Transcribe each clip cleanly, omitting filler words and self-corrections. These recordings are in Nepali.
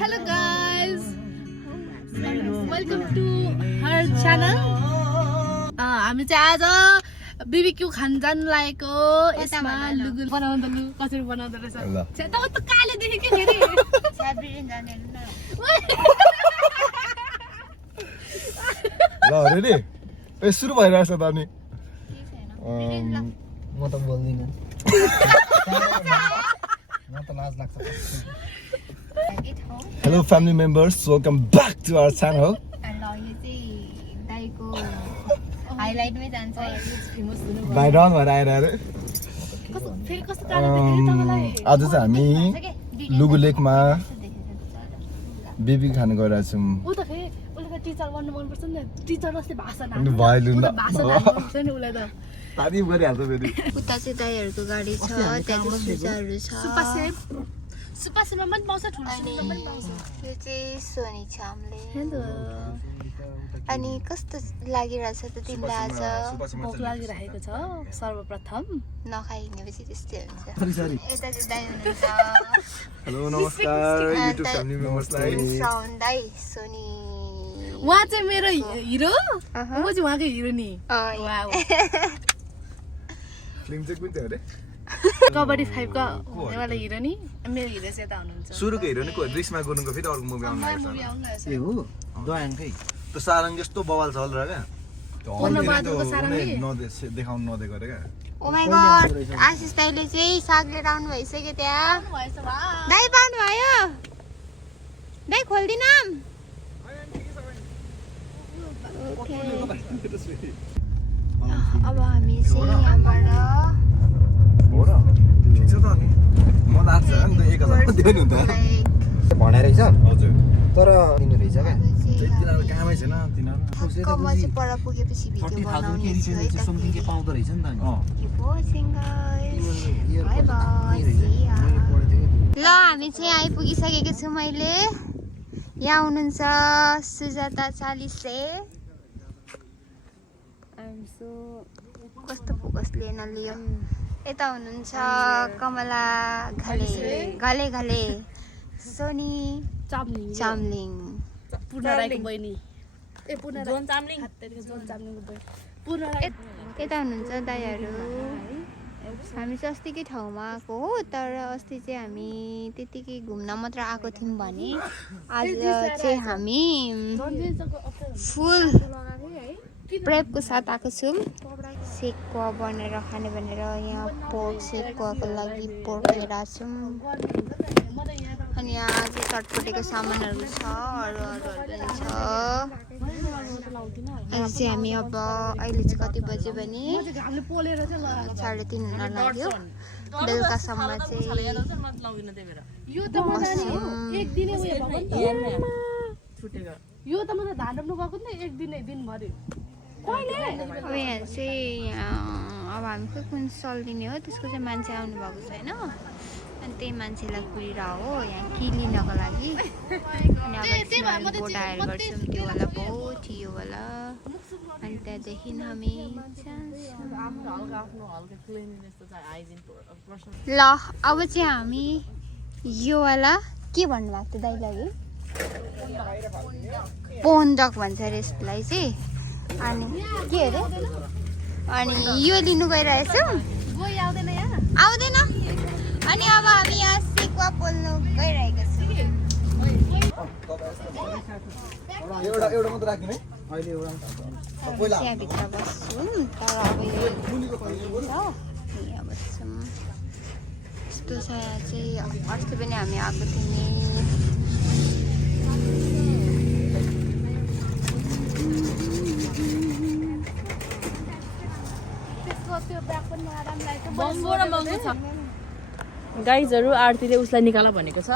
Hello guys, welcome to her channel. हामी चाहिँ आज BBQ खान जान लागेको यसमा लुगु बनाउँदा लु कसरी बनाउँदो रहेछ त त काले देखे के फेरि छाब्रिन जाने न ल रेडी ए सुरु भइरहेछ त अनि म त बोल्दिन म त लाज लाग्छ Hello family members, welcome back to our channel. हाइलाइटमै जान्छ फेमस हुनु By down भएर आएर अरे फेरि कस्तो कालो देखेँ तपाईलाई आज चाहिँ हामी लुगु लेकमा बेबी खान गइरहेको छौँ उ त फेरि उले त टिचर बन्नु मन पर्छ नि टिचर जस्तै भाषण अनि भइलु न भाषण हाल्नुपर्छ नि उलाई त तारिफ गरिहाल्छ फेरि उता चाहिँ दाइहरूको गाडी छ त्यहाँ चाहिँ सुजाहरू छ सुपासेमा पनि पाउँछ ठुलो सुनमा पनि पाउँछ यो चाहिँ सोनी चामले हेलो अनि कस्तो लागिरहेछ त तिमीलाई आज भोक लागिरहेको छ सर्वप्रथम नखाइहिँडेपछि त्यस्तै हुन्छ सरी यता चाहिँ दाइ हुनुहुन्छ हेलो नमस्कार युट्युब फ्यामिली मेम्बर्सलाई श्रावण दाइ सोनी उहाँ चाहिँ मेरो हिरो म चाहिँ उहाँको हिरो नि वाउ फिल्म चाहिँ कुन थियो अरे कबड्डी 5 का वाला हिरो नि मेरो हिरो चाहिँ यता हुनुहुन्छ सुरुको हिरो नि को दृश्यमा गुरुङको फेरि अर्को मुभी आउनु मुभी आउनु रहेछ ए हो दोयानकै त्यो सारङ जस्तो बवाल चल रहा क्या पूर्णबहादुरको सारङ्गी? देखाउनु नदिएको अरे क्या ओ माय गॉड आशिष दाइले चाहिँ साग लिएर आउनु भइसक्यो त्यहाँ भएछ वा दाइ पाउनु भयो दाइ खोल्दिन अब हामी चाहिँ यहाँबाट हो र ठिक छ त अनि म त आज नि त 1000 दियो नि त भने रहेछ हजुर तर दिनु रहेछ क्या तिनीहरू कामै छैन तिनीहरू म चाहिँ पर पुगेपछि भिडियो बनाउने छु है त समथिङ के पाउँदो रहेछ नि त ल हामी चाहिँ आइपुगिसकेको छु मैले यहाँ हुनुहुन्छ सुजाता चालिसे कस्तो फोकस लिएन लियो यता हुनुहुन्छ कमला घले घले सोनी चामलिङ पूर्ण राईको बहिनी ए पूर्ण जोन चामलिङ जोन चामलिङको बहिनी पूर्ण राई यता हुनुहुन्छ दाइहरू हामी चाहिँ अस्तिकै ठाउँमा आएको हो तर अस्ति चाहिँ हामी त्यतिकै घुम्न मात्र आएको थियौँ भने आज चाहिँ हामी फुल प्रेपको साथ आएको छौँ सेकुवा बनेर खाने भनेर यहाँ पोर्क सेकुवाको लागि पोर्क लिएर आएको छौँ अनि यहाँ चाहिँ चटपटेको सामानहरू छ अरूहरू पनि छ आज चाहिँ हामी अब अहिले चाहिँ कति बज्यो भने 3:30 हुन लाग्यो बेलुकासम्म चाहिँ यो त मलाई धान रोप्नु गएको नि एक दिनभरि अब यहाँ चाहिँ अब हामी कुन स्टल दिने हो त्यसको चाहिँ मान्छे आउनु भएको छैन अनि त्यही मान्छेलाई कुरिरहेको हो यहाँ किलिनको लागि अनि अब बोट आएर गर्छौँ त्यो वाला बहुत थियो होला अनि त्यहाँदेखि हामी ल अब चाहिँ हामी यो वाला के भन्नुभएको थियो दाइलाई पोन्डक भन्छ अरे यसलाई चाहिँ अनि के अरे अनि यो लिनु गइरहेछौँ आउँदैन अनि अब हामी यहाँ सेकुवा पोल्नु गइरहेको एउटा मात्र राख्दिनु है अहिले एउटा छौँ त्यहाँभित्र बस्छौँ तर अब यो यहाँ बस्छौँ यस्तो छ यहाँ चाहिँ अस्ति पनि हामी आएको थियौँ नि गाइजहरू आरतीले उसलाई निकाला भनेको छ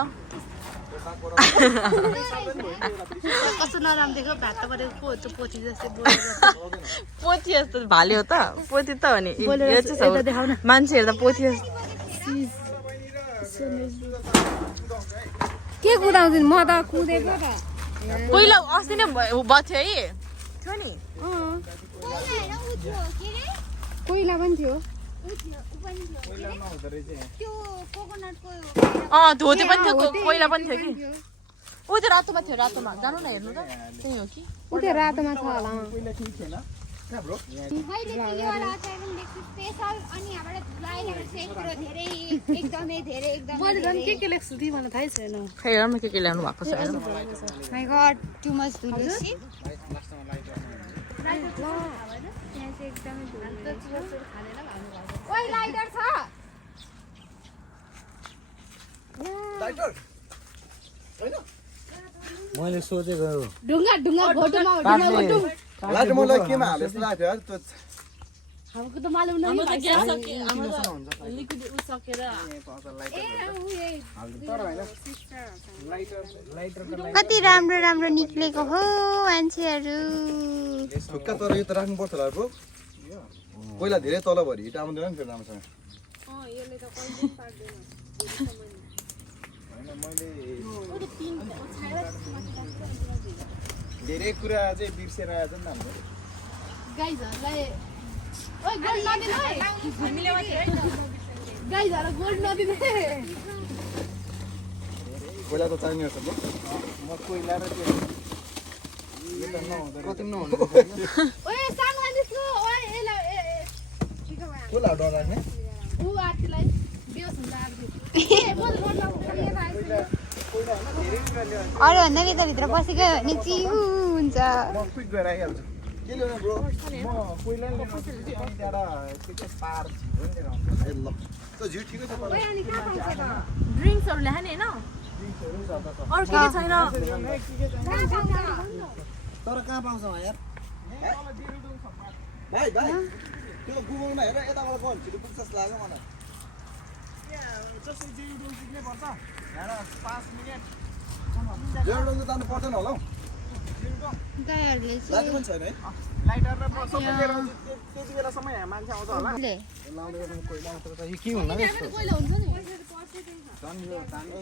कस्तो नराम्रो देख्यो भात त गरेको पोथी जस्तै पोथी जस्तो भाले हो त पोथी त हो नि यो चाहिँ मान्छे हेर्दा पोथी के कुदाउँछु म त कुदेको त पहिला अस्ति नै भएको थियो है थियो नि कोइला पनि थियो धोते पनि थियो कोइला पनि थियो कि ऊ त्यो रातोमा थियो रातोमा जानु न हेर्नु त त्यही हो कि उतै रातोमा छ होला पहिला ठिक थिएन कहाँ ब्रो मैले चाहिँ यो वाला अचार पनि देख्छु स्पेशल अनि यहाँबाट धुलाइबाट चाहिँ यत्रो धेरै एकदमै मैले झन् के लेख्छु ती मलाई थाहै छैन खै हेरौँ के ल्याउनु भएको छ हेरौँ माइ गॉड टु मच धुलुसी यहाँ चाहिँ एकदमै ओइ लाइटर छ लाइटर हैन मैले सोचेको ढुङ्गा घोटोमा ढुङ्गा घोटो लाइटर मलाई केमा हाले जस्तो लाग्यो यार त्यो हमको त मालुम नै हाम्रो त ग्यास सके हाम्रो त लिक्विड उ सकेर कति राम्रो राम्रो निक्लेको हो मान्छेहरू ठुक्का तर यो त राख्नु पर्छ होला ब्रो पहिला धेरै तल भरि हिट आउँदैन नि फेरि राम्रोसँग धेरै कुरा चाहिँ बिर्सेर आएछ नि हाम्रो गाइजहरुलाई ओइ गोल्ड नदिनु है गाइजहरु गोल्ड नदिनु है पहिला त चाहिने रहेछ ब्रो म कोइला र त्यो यो त नहुँदैन कति नहुँदैन ओइ साङला निस्नु ओइ एला ए कोला डर राख्ने उ आर्टीलाई बेहोस हुन्छ आर्टी ए बोल बोल अरू भन्दा भित्र पसेको भने चिउ हुन्छ म क्विक गएर आइहाल्छु के ल्याउने ब्रो म कोइला लिएर आउँछु अनि त्यहाँबाट त्यो पार झिउ लिएर आउँछु ए ल त्यो झिउ ठिकै छ तर ड्रिङ्क्सहरु ल्याए नि हैन अरु के छैन तर कहाँ पाउँछ यार भाइ भाइ त्यो गुगलमा हेर यताबाट गयो छिटो पुग्छ जस्तो लाग्यो मलाई जस्तो जिउडुङ पुग्नै पर्छ यहाँ 5 मिनेट जिउडुङ त जानु पर्दैन होला हौ दाइहरूले लाइट चाहिँ पनि छैन है लाइटर र सबै लिएर त्यति बेलासम्म यहाँ मान्छे आउँछ होला ले लाउँदै गर्नु कोइला मात्र त यो के हुन्न क्या यस्तो कोइला हुन्छ नि झन् यो तान्ने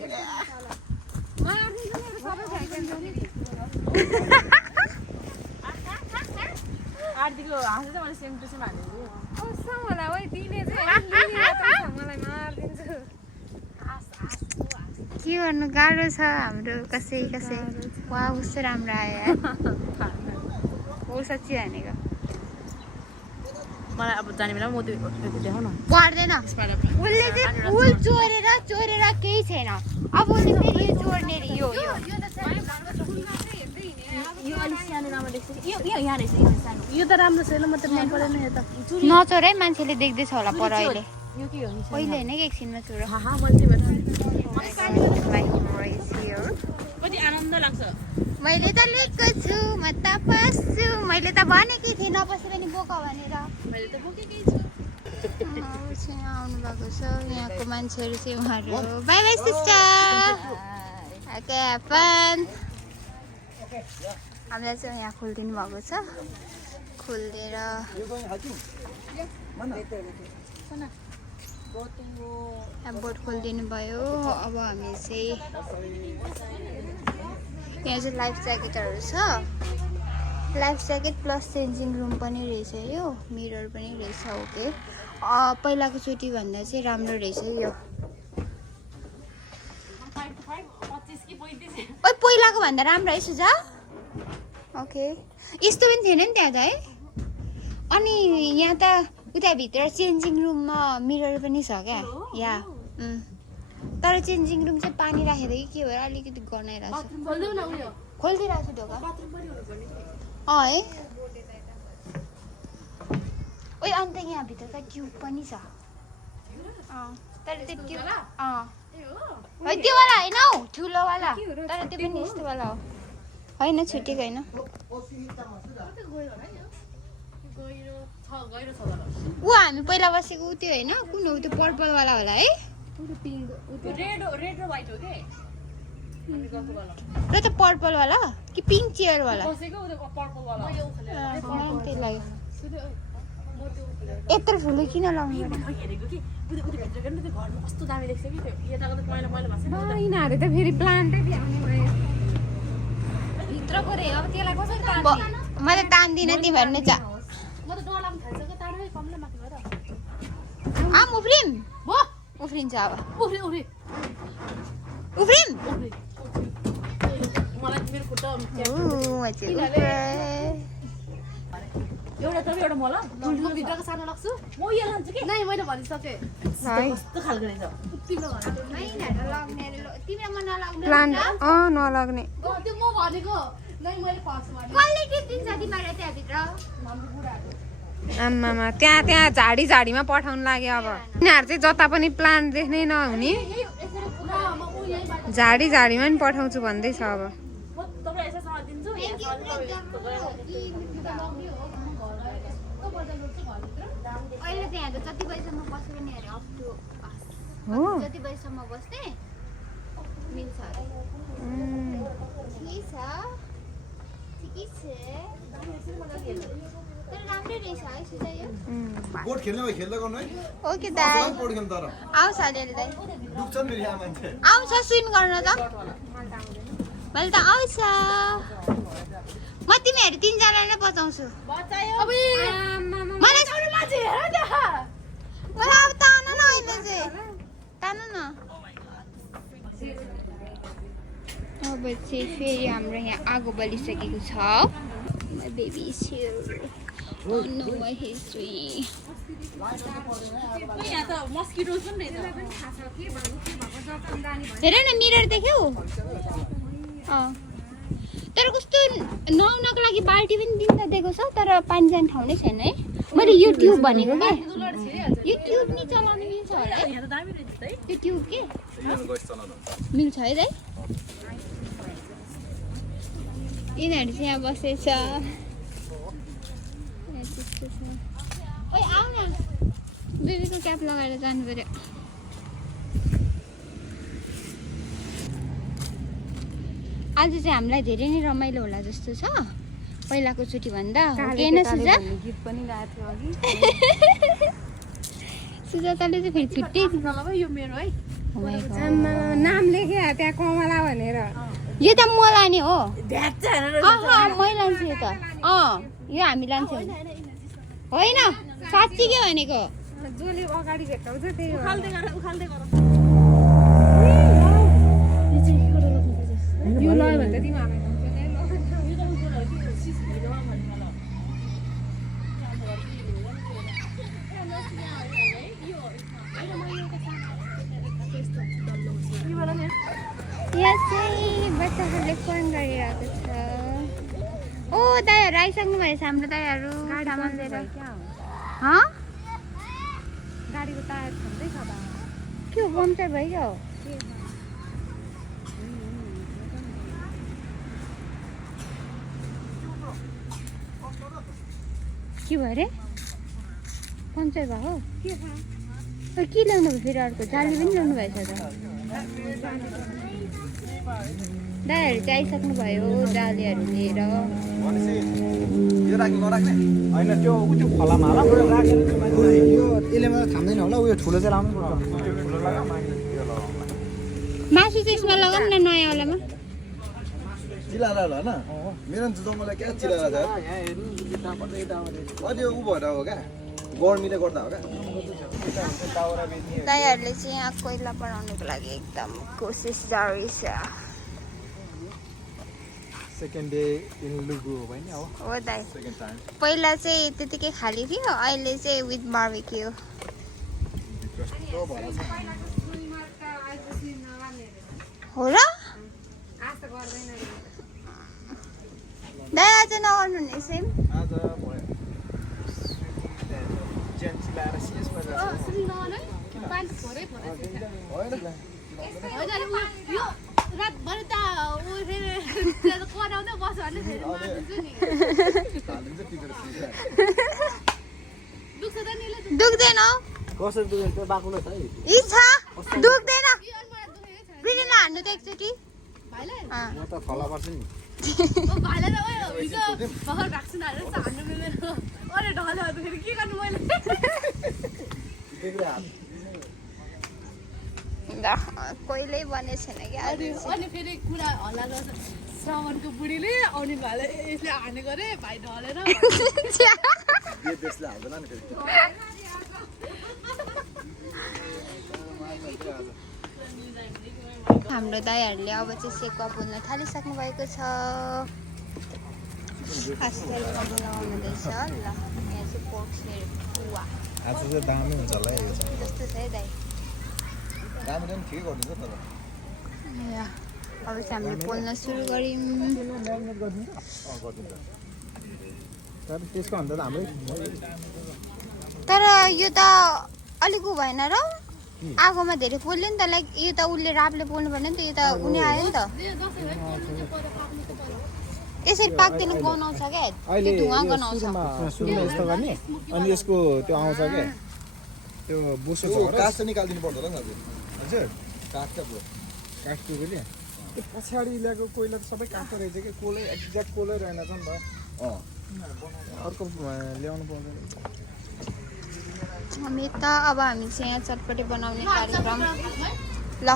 आर्तीको हाँसो चाहिँ मैले सेम टु सेम हालेको के गर्नु गाह्रो छ हाम्रो कसै वा कस्तो राम्रो आयो यार हो साँच्ची हानेको मलाई अब जाने बेला म त्यो देखाउ न पर्दैन उसले चाहिँ फुल चोरेर केही छैन अब उसले फेरि यो चोर्ने रे यो अलिक सानो राम्रो देख्छ कि यो यहाँ रहेछ यो सानो यो त राम्रो छैन म त मन परेन यो त नचोर है मान्छेले देख्दैछ होला पर अहिले यो के हो नि पहिले होइन कि एकछिनमा चोर मैले कति आनन्द लाग्छ मैले त लिएको छु म त पस्छु मैले त भनेकै थिएँ नपसे पनि बोक भनेर मैले त बोकेकै छु आउनु भएको छ यहाँको मान्छेहरू चाहिँ उहाँहरू bye bye sister okay fun हामीलाई चाहिँ यहाँ खोलिदिनु भएको छ खोलिदिएर बोट खोलिदिनु भयो अब हामी चाहिँ यहाँ चाहिँ लाइफ ज्याकेटहरू छ life jacket plus changing room पनि रहेछ यो मिरर पनि रहेछ ओके पहिलाको चोटि भन्दा चाहिँ राम्रो रहेछ यो ओइ पहिलाको भन्दा राम्रो है सुझा ओके यस्तो पनि थिएन नि त्यहाँ त है अनि यहाँ त उताभित्र चेन्जिङ रुममा मिरर पनि छ क्या या तर चेन्जिङ रुम चाहिँ पानी राखेर कि के भएर अलिकति गनाइरहेको छ खोलिदिइरहेको छु ढोका है ओइ अन्त यहाँभित्र त ट्युब पनि छ तर त्यो ट्युब है त्यो वाला होइन हौ ठुलोवाला तर त्यो पनि यस्तोवाला हो होइन छुटेको होइन ऊ हामी पहिला बसेको ऊ त्यो होइन कुन हो त्यो पर्पलवाला होला है र त पर्पलवाला कि पिङ्क चेयरवाला त्यही लाग्यो यत्रो ठुलो किन लाउनु यिनीहरू त फेरि प्लान्टै भ्याउने भयो भित्रको रे अब त्यसलाई कसरी म त तान्दिनँ तिमीहरू नै जा म त डर लाग्नु थाल्छ के तारै कमले माथि गएर उफ्रिम भो उफ्रिन्छ अब उफ्रे उफ्रिम उफ्रे एउटा मला भित्रको सानो लग्छु म यो लान्छु के नै मैले भनिसकेँ कस्तो खालको रहेछ तिम्रो प्लान्ट नलाग्ने त्यो म भनेको नै मैले फर्स्ट भने कसले टिप्दिन्छ तिमीलाई त्यहाँभित्र आम्मामा त्यहाँ झाडीमा पठाउनु लाग्यो अब यिनीहरू चाहिँ जता पनि प्लान्ट देख्नै नहुने झाडीमा नि पठाउँछु भन्दैछ अब म तपाईलाई यसो साथ दिन्छु अहिले त्यहाँ जति बजीसम्म बसेर नि अरे अप टु हो जति बजीसम्म बस्ने मिल्छ अरे ठिकै छ तर राम्रै रहेछ है सुझाव यो बोट खेल्ने भए खेल्दै गर्नु है ओके दाइ बोट खेल्नु तर आउँछ अलिअलि दाइ डुब्छ नि फेरि यहाँ मान्छे आउँछ स्विम गर्न त मैले त आउँछ म तिमीहरू तिनजना नै बचाउँछु मलाई छोड्नु मान्छे हेर त मलाई अब तान न अहिले चाहिँ तान न अब चाहिँ फेरि हाम्रो यहाँ आगो बलिसकेको छ My baby is here. Oh no, my history. यहाँ त मस्किटोज पनि रहेछ हेर न मिरर देख्यौ तर कस्तो नुहाउनको लागि बाल्टी पनि दिँदा दिएको छ तर पानी जाने ठाउँ नै छैन है मैले यो ट्युब भनेको के यो ट्युब नि चलाउन मिल्छ होला है यहाँ त दामी रहेछ है त्यो ट्युब के मिल्छ है दाइ यिनीहरू चाहिँ यहाँ बसेछ ओइ आऊ न बेबीको क्याप लगाएर जानु पर्यो आज चाहिँ हामीलाई धेरै नै रमाइलो होला जस्तो छ पहिलाको चोटि भन्दा के न सुजा गीत पनि गाएको थियो अघि सुजाताले चाहिँ फेरि छुट्टै यो मेरो है नाम लेखे त्यहाँ कमला भनेर यो त मलाई नि हो भ्याच्छ हेरेर मै लान्छु यो त यो हामी लान्छौँ होइन साँच्ची के भनेको जसले अगाडि भेट्टाउँछ त्यही हो उखाल्दै गर यो लयो भने त तिमीहरूलाई यहाँ चाहिँ बच्चाहरूले फोन गरिरहेको छ ओ दाइहरू आइसक्नु भएछ हाम्रो दाइहरू सामान लिएर गाडीको टायर छँदै छ बा के हो पम्चर भइगयो के भयो अरे पम्चर भयो के ल्याउनु भयो फेरि अर्को जाली पनि ल्याउनु भएछ त दाइहरू चाहिँ आइसक्नु भयो जालीहरू लिएर यो राख्ने नराख्ने होइन त्यो त्यो खोलामा होला राखेर यो यसले मात्र थाम्दैन होला उयो ठुलो चाहिँ लाउनु पर्छ ठुलो लगाऊ मासु चाहिँ यसमा लगाऊँ न नयाँवालामा चिलाएर होला होइन मेरो जङ्गललाई क्या चिलाएर छ अहिले ऊ भएर हो क्या गर्मीले गर्दा हो क्या दाइहरूले चाहिँ यहाँ कोइला बनाउनुको लागि एकदम कोसिस जारी छ सेकेन्ड डे इन लुगु हो भने हो दाइ पहिला चाहिँ त्यतिकै खाली थियो अहिले चाहिँ विथ बार्बिक्यू हो र दाइ आज नगर्नु नि सेम आज जेन्सी लाएर सिएसमा रातभर त कराउँदै बस्यो भने फेरि मानिदिन्छु नि दुख्छ त नि दुख्दैन कसरी दुखेको त्यो बाकुलो छ है इच्छा दुख्दैन बिरिना हान्नु त एकचोटि भाइलाई म त फला पर्छु नि भाइलाई त हिजो भर्खर भ्याक्सिन हालेर हान्नु मिल्दैन अरे ढल्यो फेरि के गर्नु मैले कोहीले बने छैन कि अनि फेरि कुरा हल्ला गर्छ श्रवणको बुढीले आउने भाइलाई यसले हाने गरे भाइ ढलेर यो देशले हाल्दैन नि फेरि हाम्रो दाइहरूले अब चाहिँ सेकुवा पोल्न थालिसक्नु भएको छ। आजकल लगाउनु हुँदैछ ल। यहाँ चाहिँ पोर्क सेकुवा आज चाहिँ दामी हुन्छ होला यो चाहिँ जस्तो छ है दाइ। दामी पनि ठिकै गरिदिन्छ तर अब चाहिँ हामीले पोल्न सुरु गऱ्यौँ। म्यारिनेट गरिदिन्छ गरिदिन्छ तर त्यसको भन्दा त हाम्रै तर यो त अलिक उ भएन र आगोमा धेरै पोल्यो नि त। लाइक यो त उसले रापले पोल्नु पर्ने नि त। यो त उनी आयो नि त। यसरी पाक्दैन गनाउँछ क्या अहिले त्यो धुवा गनाउँछ। सुरुमा यस्तो गर्ने अनि यसको त्यो आउँछ क्या त्यो बोसो छ काठ चाहिँ निकाल्दिनु पर्छ होला नि हजुर काठ त ब्रो काठ टुक्यो नि त्यो पछाडि ल्याएको कोइला त सबै काठको रहेछ कि कोलै एक्ज्याक्ट कोलै रहेनछ नि त अर्को ल्याउनु पर्दैन हामी त अब हामी चाहिँ यहाँ चटपटी बनाउने कार्यक्रम ल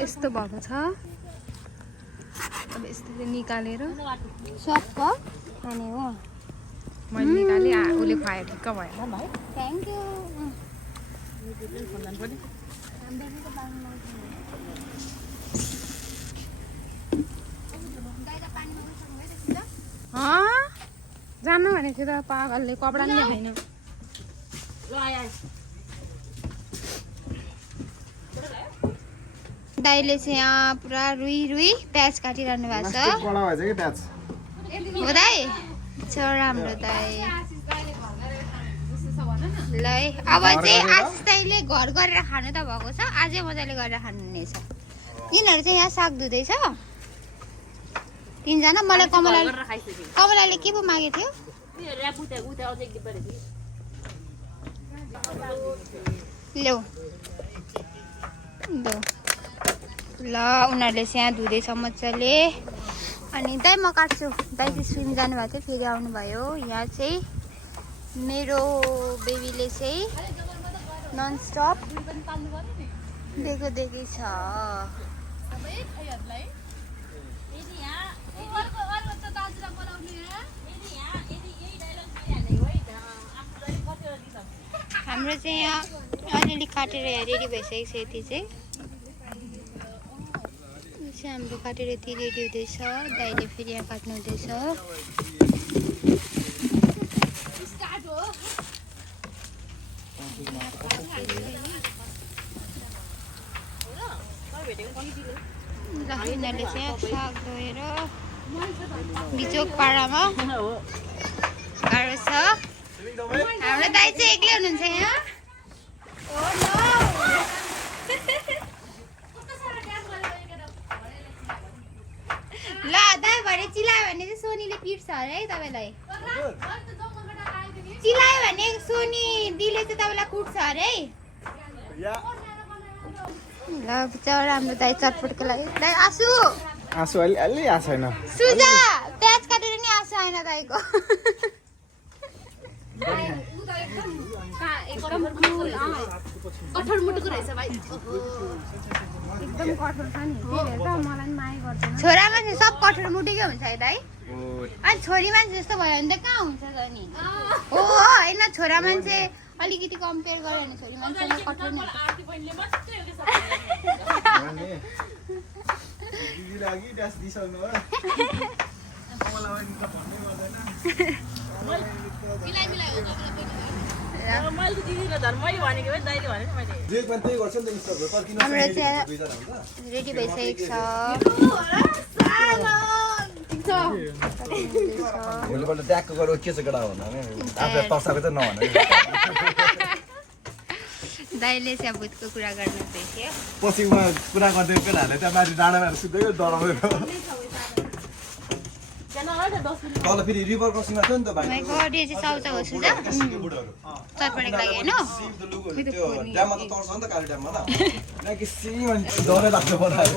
यस्तो भएको छ। अब यस्तो चाहिँ निकालेर सक्क खाने हो। मैले निकालेँ उसले खुवायो ढुक्क भयो भाइ। Thank you. जानु भनेको थियो त पागलले कपडा नि देखाइन। दाइले चाहिँ यहाँ पुरा रुई प्याज काटिरहनु भएको छ हो दाइ। छोरा हाम्रो दाइ ल है। अब चाहिँ आशिष दाइले घर गरेर खानु त भएको छ। अझै मजाले गरेर खानुहुनेछ। यिनीहरू चाहिँ यहाँ साग धुँदैछ तिनजना। मलाई कमलाले के पो मागेको थियो ल्याउ ल। उनीहरूले चाहिँ यहाँ धुँदैछ मजाले। अनि दाइ म काट्छु। दाइ चाहिँ स्विम जानुभएको थियो फेरि आउनुभयो। यहाँ चाहिँ मेरो बेबीले चाहिँ ननस्टप देखी छ। हाम्रो चाहिँ यहाँ अलिअलि काटेर यहाँ रेडी भइसकेको छ। यति चाहिँ हाम्रो काटेर यति रेडी हुँदैछ। दाइले फेरि यहाँ काट्नु हुँदैछ। यिनीहरूले चाहिँ साग धोएर बिचोक पाडामा गाह्रो छ। हाम्रो दाइ चाहिँ एक्लै हुनुहुन्छ यहाँ। ल दाइ भरे चिलायो भने चाहिँ सोनीले पिट्छ अरे है तपाईँलाई। चिलायो भने सोनी दिले चाहिँ तपाईँलाई कुट्छ अरे है। ल बिचरा हाम्रो दाइ चटपटको लागि। दाइ आँसु अलि आएको छैन सुजा प्याज काटेर नि आँसु आएन दाइको। कठोर मुटुको रहेछ भाइ। एकदम कठोर छ नि त्यही भएर त मलाई नि माया गर्दैन। छोरा मान्छे सब कठोर मुटुकै हुन्छ है दाइ। अनि छोरी मान्छे जस्तो भयो भने त कहाँ हुन्छ त नि। हो होइन छोरा मान्छे अलिकति कम्पेयर गर्यो भने छोरी मान्छे कठोर नै। हाम्रो चाहिँ रेडी भइसकेको छ। भोलिपल्ट ट्यागको गरेर के चाहिँ गरा भन्दा आफूलाई तर्साएको चाहिँ नभन दाइले चाहिँ भूतको कुरा गर्नुहुँदैथ्यो। पछि उहाँ कुरा गर्दै केटाहरूले त्यहाँ माथि डाँडामा सुत्दै डराउँदै तल फेरि रिभर क्रसिङमा थियो नि त भाइ तपाईँको यो चाहिँ साउचा हो सुजा चटपटेको लागि होइन। त्यो ड्याममा त तर्छ नि त काली ड्याममा त कि डरै लाग्छ मलाई।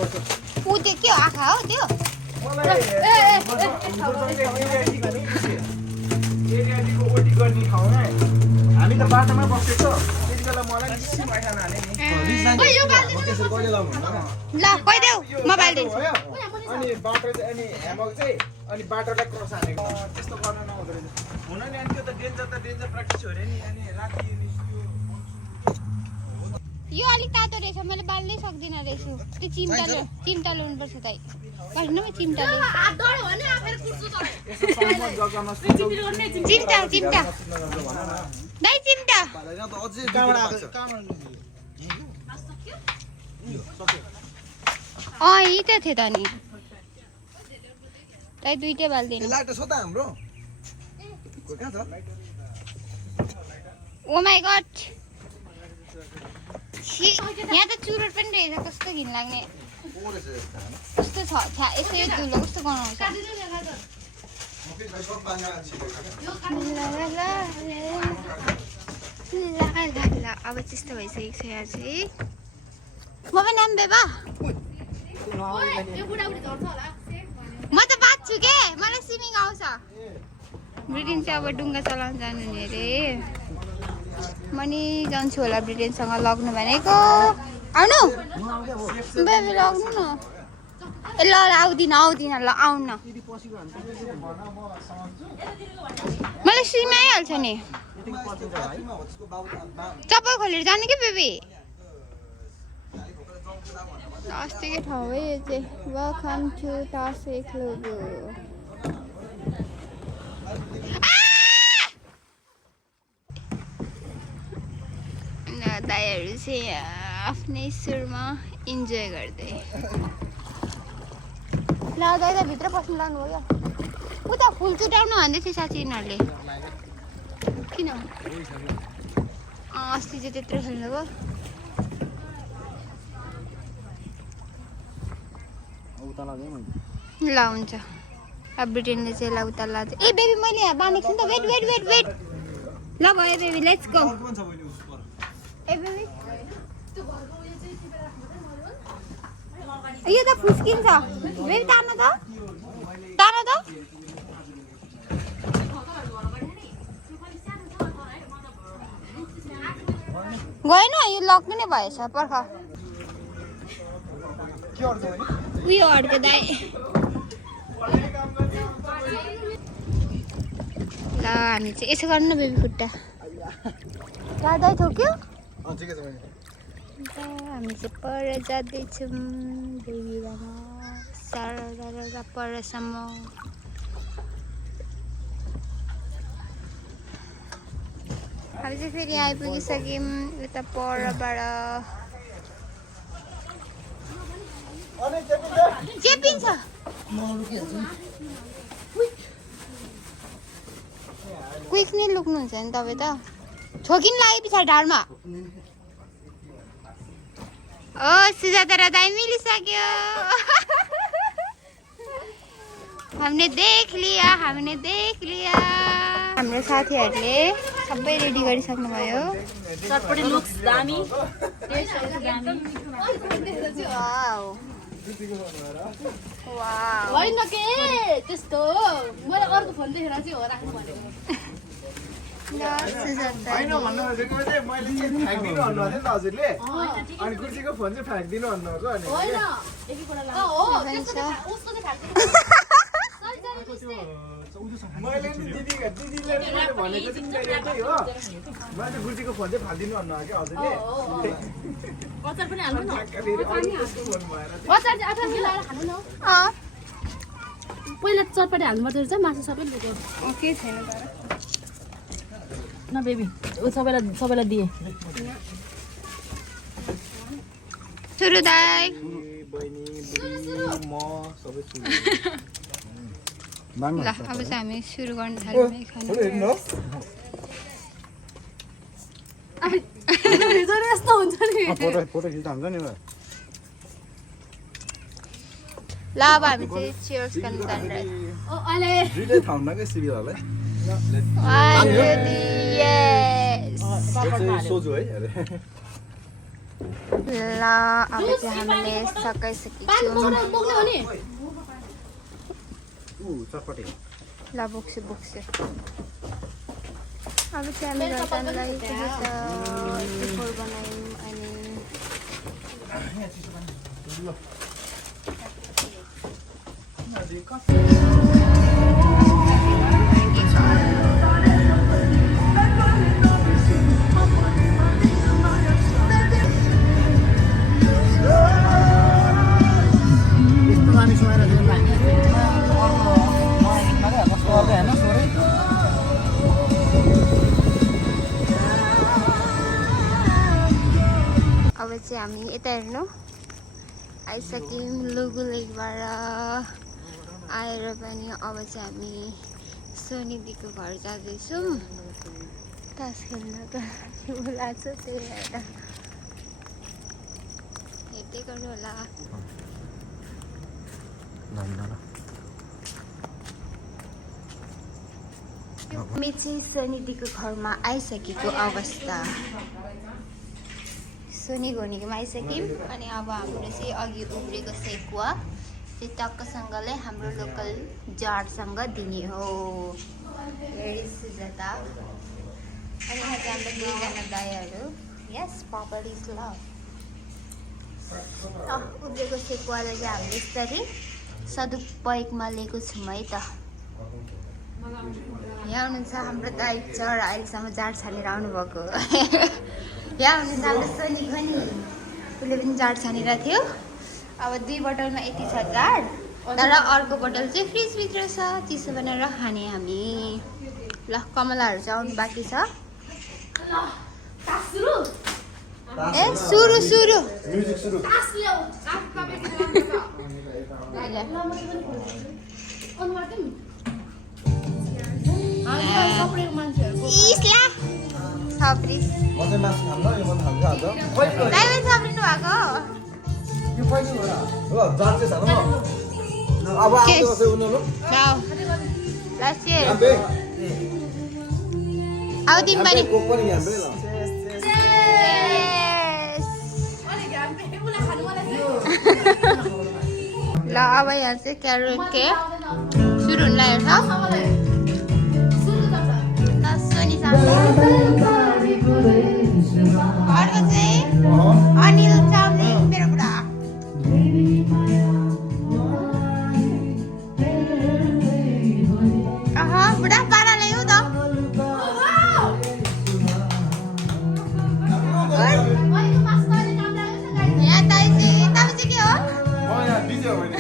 ऊ त्यो के हो आँखा हो त्यो। हामी त बाटोमा बसेको त्यति बेला मलाई ल गइदेऊ मोबाइल दिन्छु। अनि बाटो चाहिँ अनि हेमक चाहिँ अनि बाटोलाई क्रस हानेको त्यस्तो गर्न नहुँदो रहेछ। हुन नि अनि त्यो त डेन्जर प्र्याक्टिस हो अरे नि। अनि राति यो अलिक तातो रहेछ मैले बाल्नै सक्दिनँ रहेछ त्यो चिम्टा ल्याउनुपर्छ दाइ होइन म चिम्टा चिम्टा दाइ चिम्टा यही त थियो त नि दाइ दुइटै बाल्दिनु ओ माई गड यहाँ त चुरोट पनि रहेछ कस्तो घिन लाग्ने कस्तो छ यसो यो धुलो कस्तो गनाउँछ अब त्यस्तो भइसकेको छ यहाँ चाहिँ म पनि नाम बेबा म त बाँच्छु के मलाई स्विमिङ आउँछ ब्रिटेन चाहिँ अब डुङ्गा चलाउनु जानु नि अरे म नि जान्छु होला ब्रिटेनसँग लग्नु भनेको आउनु बेबी लग्नु न ए ल आउँदिनँ ल आउन मलाई स्विम आइहाल्छ नि चप्पल खोलेर जाने कि बेबी अस्तिकै ठाउँ है यो चाहिँ वेलकम टु टासेक लोगो दाइहरू चाहिँ आफ्नै सुरमा इन्जोय गर्दै ल दाइ त भित्र पस्नु लानु भयो उता फुल चुटाउनु भन्दै थियो साथी यिनीहरूले किन अस्ति चाहिँ त्यत्रो खेल्नुभयो ल हुन्छ अब ब्रिटेनले चाहिँ ल उता लान्छ ए बेबी मैले यहाँ बाँधेको छु नि त वेट वेट वेट वेट ल भयो baby let's go A baby यो त फुस्किन्छ बेबी तान त गएन यो लक नै भएछ पर्ख उयो अड्के दाइ ल हामी चाहिँ यसो गर्नु न बेबी खुट्टा दाइ ठोक्यो हामी चाहिँ पर जाँदैछौँ बेबी सारा परसम्म हामी चाहिँ फेरि आइपुगिसक्यौँ यता परबाट चेपिन्छ क्विक नै लुक्नुहुन्छ नि तपाईँ त ठोकिन लाग्यो पछाडि ढाडमा ओ सुजाता र दाइ मिलिसक्यो हमने देख लिया हाम्रो साथीहरूले सबै रेडी गरिसक्नु भयो चटपटी लुक्स दामी होइन के त्यस्तो मलाई अर्को फोन देखेर चाहिँ हो राख्नु भनेको होइन भन्नु खोजेको चाहिँ मैले चाहिँ फ्याँक्दिनु भन्नुभएको थियो नि त हजुरले अनि कुर्सीको फोन चाहिँ फ्याँक्दिनु भन्नुभएको अनि मैले नि दिदीले मैले भनेको चाहिँ त्यही हो मैले चाहिँ गुर्जीको फोन चाहिँ फालिदिनु भन्नुभयो क्या हजुरले अचार पनि हाल्नु न पहिला चटपटी हाल्नु पर्दो रहेछ मासु सबै बोक्यो के छैन तर न बेबी ऊ सबैलाई दिए सुरु दाइ ल अब चाहिँ हामी सुरु गर्न थाल्यौँ खाना यस्तो हुन्छ नि फोटो खिच्दा हुन्छ नि ल अब हामी चाहिँ चियर्स गर्न दुईटै ठाउँमा क्या सिरियलहरूलाई सोझो है ल अब चाहिँ हामीले सकाइसकेछौँ ल बोक्छु अब चाहिँ हामी रतनलाई फोहोर बनायौँ अनि चाहिँ हामी यता हेर्नु आइसक्यौँ लुगु लेकबाट आएर पनि अब चाहिँ हामी सोनी दिदीको घर जाँदैछौँ तास खेल्नको बोलाएको छ त्यही भएर हेर्दै गर्नु होला हामी चाहिँ सोनी दिदीको घरमा आइसकेको अवस्था सोनी घोनीकोमा आइसक्यौँ अनि अब हाम्रो चाहिँ अघि उब्रेको सेकुवा चाहिँ टक्कसँगले हाम्रो लोकल जारसँग दिने हो भेरी सुजाता अनि यहाँ चाहिँ हाम्रो दुईजना दायाहरू यस पापल इज लभ उब्रेको सेकुवालाई चाहिँ हामीले यसरी सदुपयोगमा लिएको छौँ है त यहाँ हुनुहुन्छ हाम्रो दाइ चरा अहिलेसम्म जाड छानेर आउनुभएको यहाँ हुनुहुन्छ हाम्रो सोनी पनि उसले पनि जाड छानेर थियो अब 2 बोतलमा यति छ जाड तर अर्को बोतल चाहिँ फ्रिजभित्र छ चिसो बनाएर खाने हामी ल कमलाहरू चाहिँ आउनु बाँकी छ ए सुरु सुरु म्युजिक सुरु इसला सब्रिस मसँग मासु खान्न यो मन खान्छ आज दाइले सब्रिनु भएको यो पनि हो र ल जान्छ सानो अब आउँछ कसै उनीहरु जाऊ लास्टे हाम्बे आउ दिन पनि कोक पनि हाम्बे ल ल अब यहाँ चाहिँ क्यारोट के सुरु हुन लागेको छ सोनी अर्को चाहिँ अनिल चाउमिन मेरो बुढा बुढा पारा ल्याउ त यहाँ तपाईँ चाहिँ के हो म यहाँ बिजी हो भने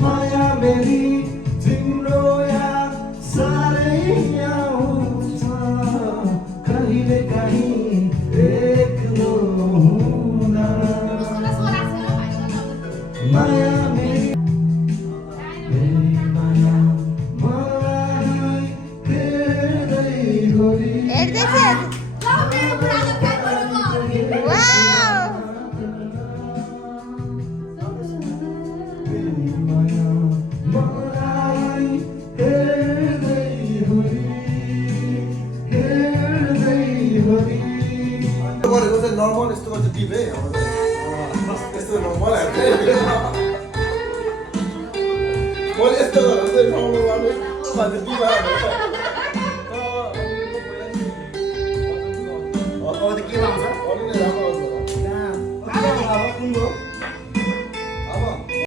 माया मेरी तिम्रो याद साह्रै आउँछ कहिले काहीँ एक्लो हुँदा माया मेरी माया मलाई हेर्दै गरी नर्मल यस्तो गर्छ डिप है यस्तो नर्मल मैले यस्तो गर्दा चाहिँ नर्मल गर्नु